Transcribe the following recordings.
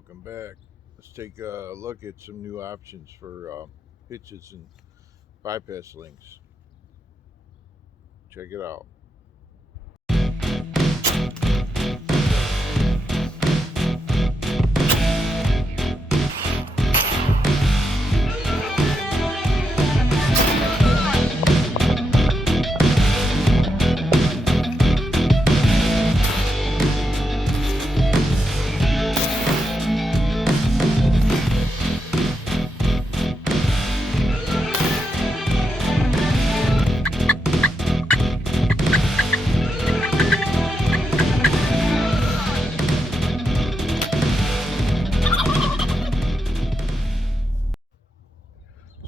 welcome back. Let's take a look at some new options for hitches and bypass links. Check it out.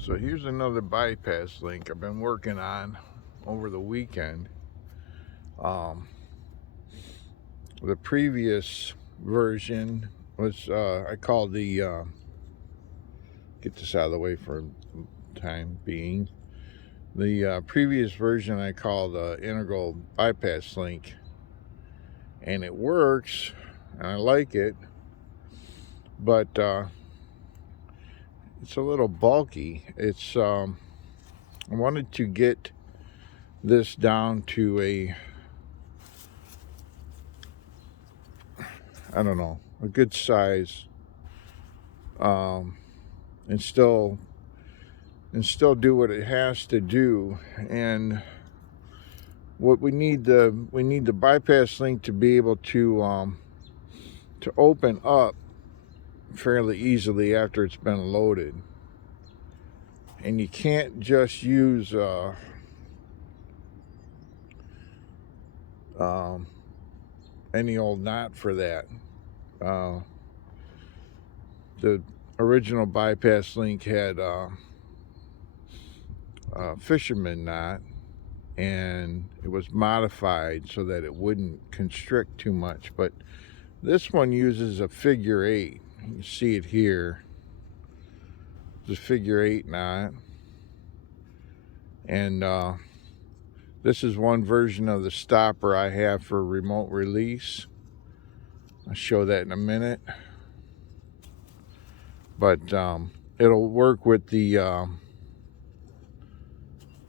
So here's another bypass link I've been working on over the weekend. The previous version was I called the get this out of the way for time being. The previous version I called integral bypass link, and it works and I like it, but it's a little bulky. It's I wanted to get this down to a, I don't know, a good size, and still do what it has to do. And what we need the bypass link to be able to open up fairly easily after it's been loaded. And you can't just use any old knot for that. The original bypass link had a fisherman knot, and it was modified so that it wouldn't constrict too much. But this one uses a figure 8. You see it here. It's a figure 8 knot, and this is one version of the stopper I have for remote release. I'll show that in a minute. But it'll work with the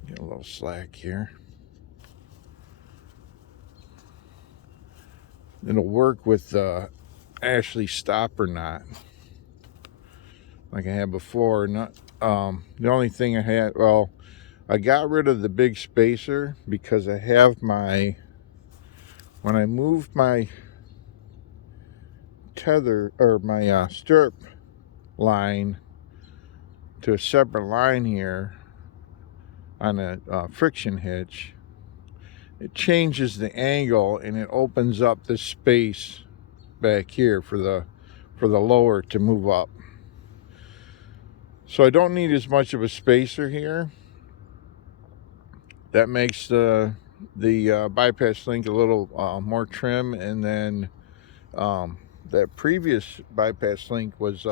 get a little slack here. It'll work with the Ashley stopper knot like I had before. Not the only thing I had, well, I got rid of the big spacer because I have my, when I moved my tether or my stirrup line to a separate line here on a friction hitch, it changes the angle and it opens up this space back here for the lower to move up. So I don't need as much of a spacer here. That makes the bypass link a little more trim. And then that previous bypass link was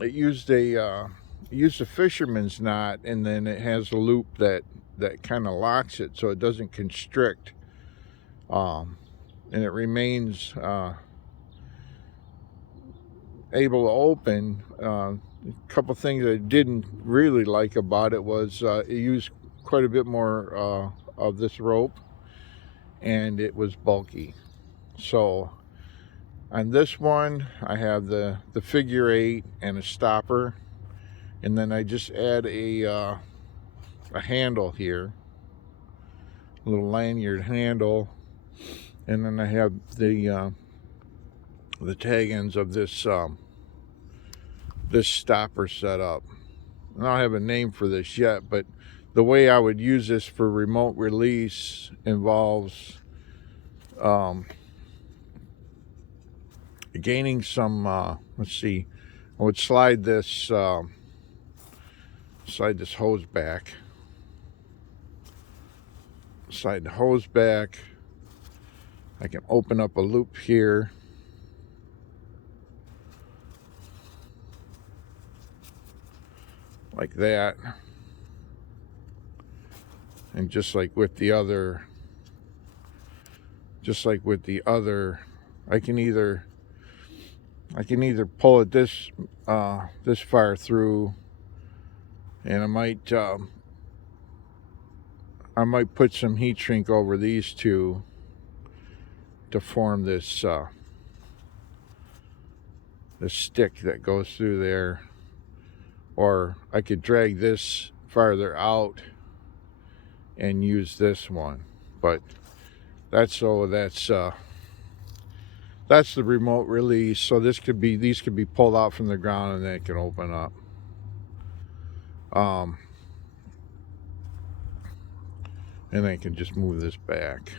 it used a fisherman's knot, and then it has a loop that kind of locks it so it doesn't constrict, and it remains able to open. A couple things I didn't really like about it was it used quite a bit more of this rope, and it was bulky. So on this one I have the figure 8 and a stopper, and then I just add a handle here, a little lanyard handle, and then I have the tag ends of this this stopper set up. I don't have a name for this yet, but the way I would use this for remote release involves gaining some let's see, I would slide this hose back, slide the hose back. I can open up a loop here, like that, and just like with the other, I can either I can either pull it this far through, and I might put some heat shrink over these two to form this the stick that goes through there, or I could drag this farther out and use this one. But that's the remote release. So these could be pulled out from the ground and then it can open up. And I can just move this back.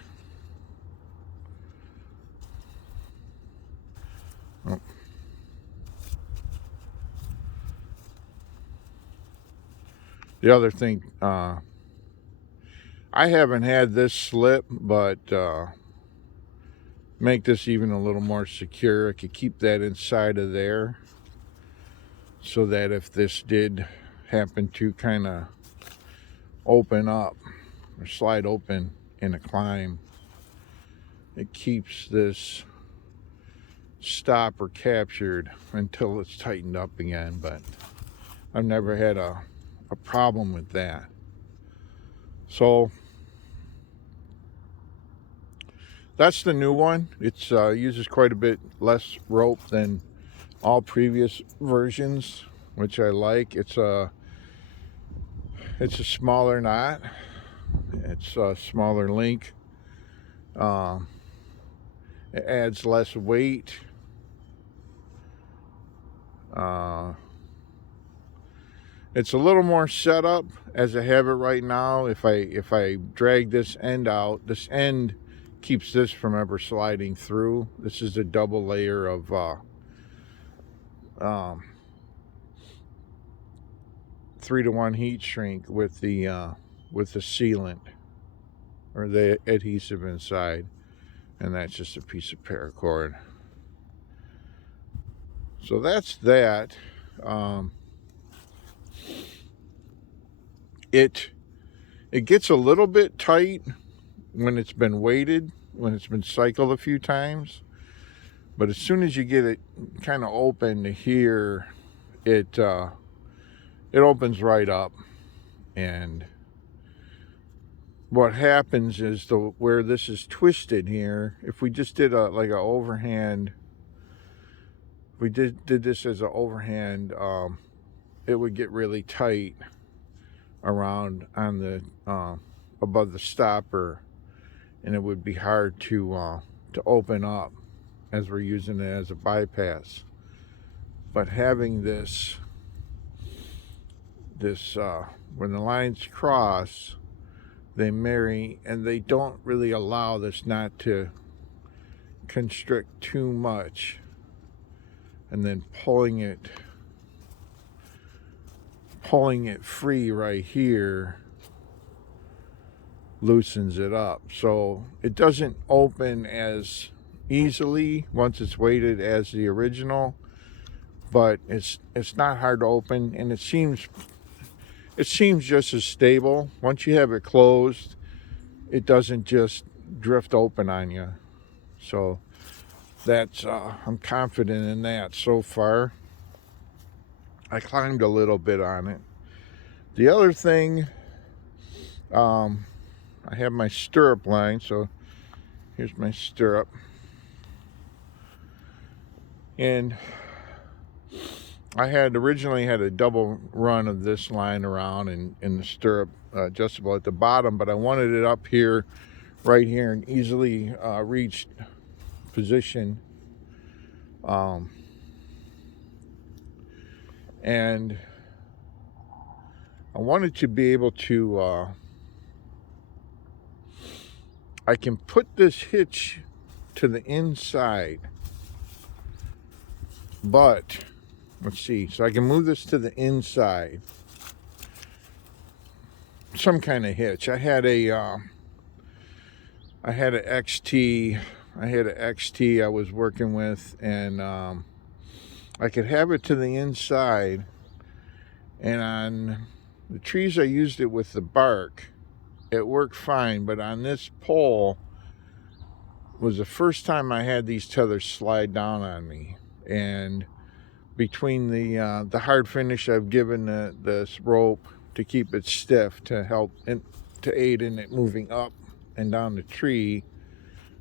Oh. The other thing, I haven't had this slip, but make this even a little more secure. I could keep that inside of there so that if this did happen to kind of open up or slide open in a climb, it keeps this stopper captured until it's tightened up again. But I've never had a problem with that. So that's the new one. It uses quite a bit less rope than all previous versions, which I like. It's a smaller knot. It's a smaller link. It adds less weight. It's a little more set up as I have it right now. If I drag this end out, this end keeps this from ever sliding through. This is a double layer of 3-to-1 heat shrink with the sealant or the adhesive inside, and that's just a piece of paracord. So that's that. It gets a little bit tight when it's been weighted, when it's been cycled a few times, but as soon as you get it kind of open to here, it opens right up. And what happens is where this is twisted here, if we just did like a overhand, we did this as an overhand, it would get really tight around on the above the stopper, and it would be hard to open up as we're using it as a bypass. But having this when the lines cross, they marry, and they don't really allow this knot to constrict too much, and then pulling it free right here loosens it up. So it doesn't open as easily once it's weighted as the original, but it's not hard to open, and it seems just as stable. Once you have it closed, it doesn't just drift open on you. So that's I'm confident in that so far. I climbed a little bit on it. The other thing, I have my stirrup line, so here's my stirrup. And I had originally had a double run of this line around in the stirrup adjustable at the bottom, but I wanted it up here, right here, an easily reached position. And I wanted to be able to, I can put this hitch to the inside, but let's see, so I can move this to the inside, some kind of hitch. I had an XT I was working with, and I could have it to the inside, and on the trees I used it with the bark, it worked fine, but on this pole was the first time I had these tethers slide down on me, and between the hard finish I've given this rope to keep it stiff to help to aid in it moving up and down the tree,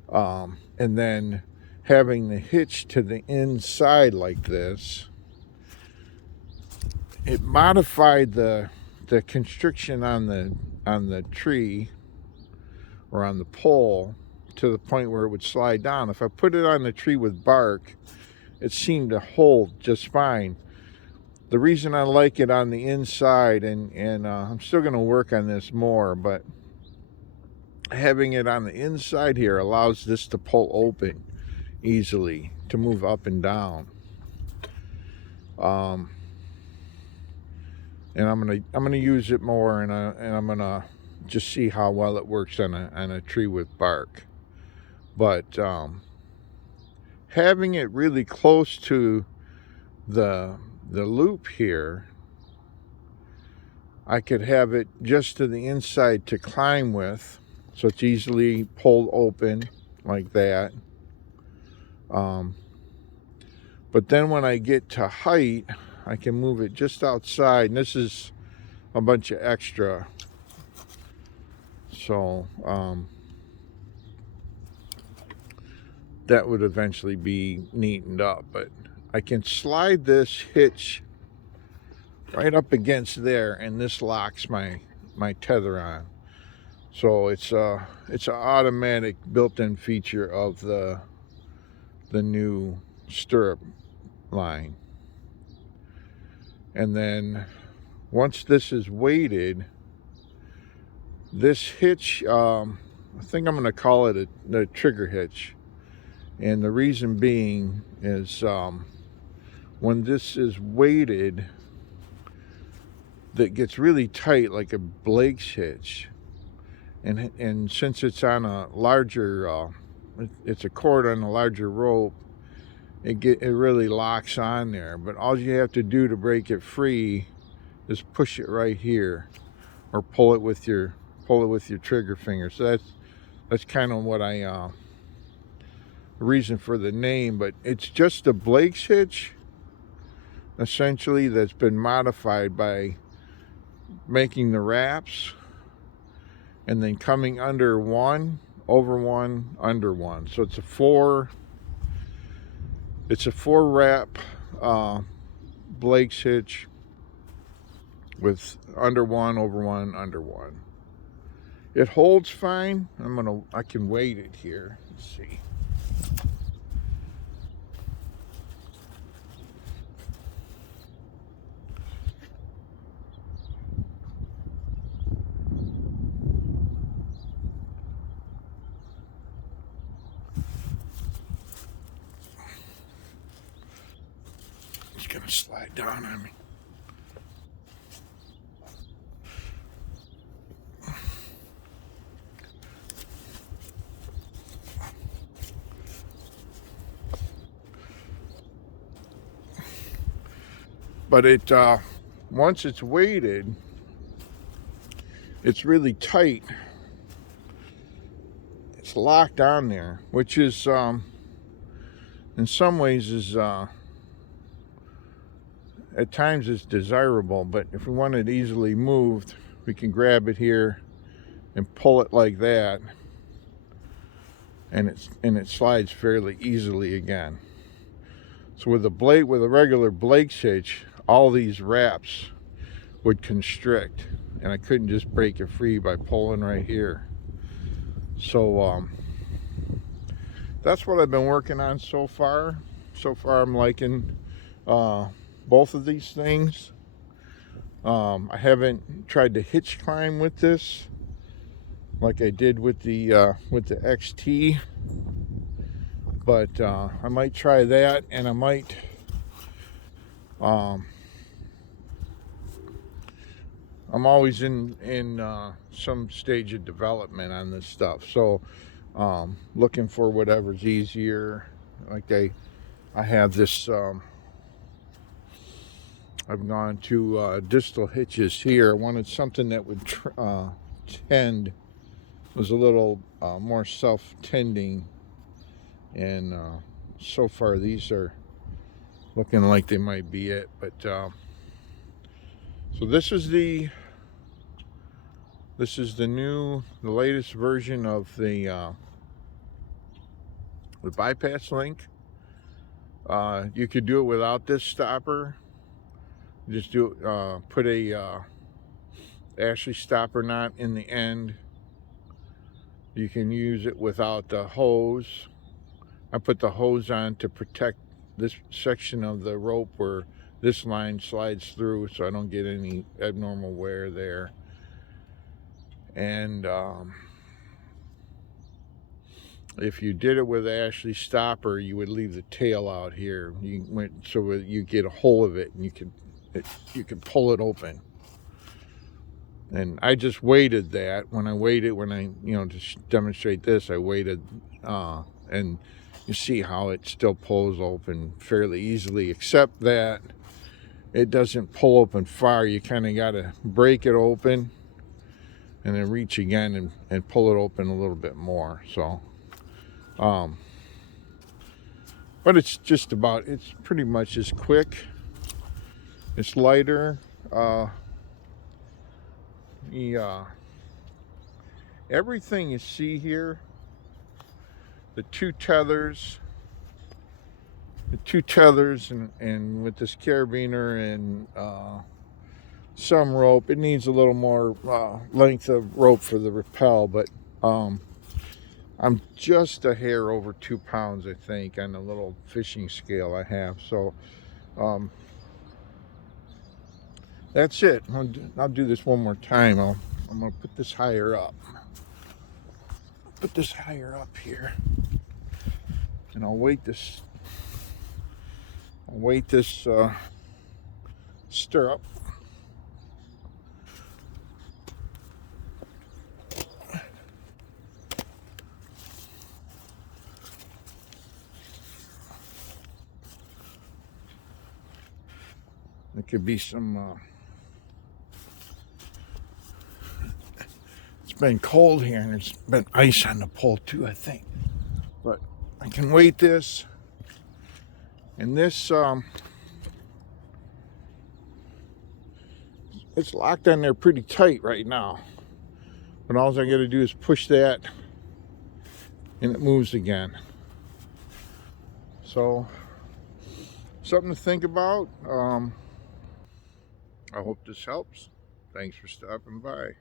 and then having the hitch to the inside like this, it modified the constriction on the tree or on the pole to the point where it would slide down. If I put it on the tree with bark, it seemed to hold just fine. The reason I like it on the inside, and I'm still going to work on this more, but having it on the inside here allows this to pull open easily to move up and down. And I'm gonna use it more, and I'm gonna just see how well it works on a tree with bark. But having it really close to the loop here, I could have it just to the inside to climb with, so it's easily pulled open like that. But then when I get to height, I can move it just outside, and this is a bunch of extra. So that would eventually be neatened up, but I can slide this hitch right up against there, and this locks my tether on. So it's an automatic built-in feature of the new stirrup line. And then once this is weighted, this hitch, I think I'm going to call it the trigger hitch. And the reason being is when this is weighted, that gets really tight like a Blake's hitch. And since it's on a larger, it's a cord on a larger rope, it really locks on there. But all you have to do to break it free is push it right here, or pull it with your trigger finger. So that's kind of what reason for the name. But it's just a Blake's hitch, essentially, that's been modified by making the wraps and then coming under one, over one, under one. So it's a four wrap Blake's hitch with under one, over one, under one. It holds fine. I can weight it here. Let's see. It's gonna slide down on me. But it once it's weighted, it's really tight. It's locked on there, which is in some ways is at times it's desirable. But if we want it easily moved, we can grab it here and pull it like that, and it slides fairly easily again. So with a regular Blake's hitch, all these wraps would constrict, and I couldn't just break it free by pulling right here. So that's what I've been working on so far. So far I'm liking both of these things. I haven't tried to hitch climb with this like I did with the XT, but I might try that, and I might I'm always in some stage of development on this stuff, so looking for whatever's easier. Like I have this I've gone to distal hitches here. I wanted something that would tend, was a little more self-tending, and so far these are looking like they might be it. But so this is the latest version of the bypass link. You could do it without this stopper. Just do put a Ashley stopper knot in the end. You can use it without the hose. I put the hose on to protect this section of the rope where this line slides through, so I don't get any abnormal wear there. And if you did it with Ashley stopper, you would leave the tail out here. So you get a hold of it, and you can pull it open. And I just weighted that. When I to demonstrate this, I weighted, and you see how it still pulls open fairly easily, except that it doesn't pull open far. You kind of got to break it open and then reach again and pull it open a little bit more. So, but it's pretty much as quick. It's lighter. Everything you see here, the two tethers and with this carabiner and some rope, it needs a little more length of rope for the rappel, but I'm just a hair over 2 pounds, I think, on the little fishing scale I have. So that's it. I'll do this one more time. I'm gonna put this higher up. Put this higher up here, and I'll weight this stirrup. There could be some it's been cold here, and there's been ice on the pole too, I think. But I can weight this, and this it's locked on there pretty tight right now. But all I got to do is push that, and it moves again. So something to think about. I hope this helps. Thanks for stopping by.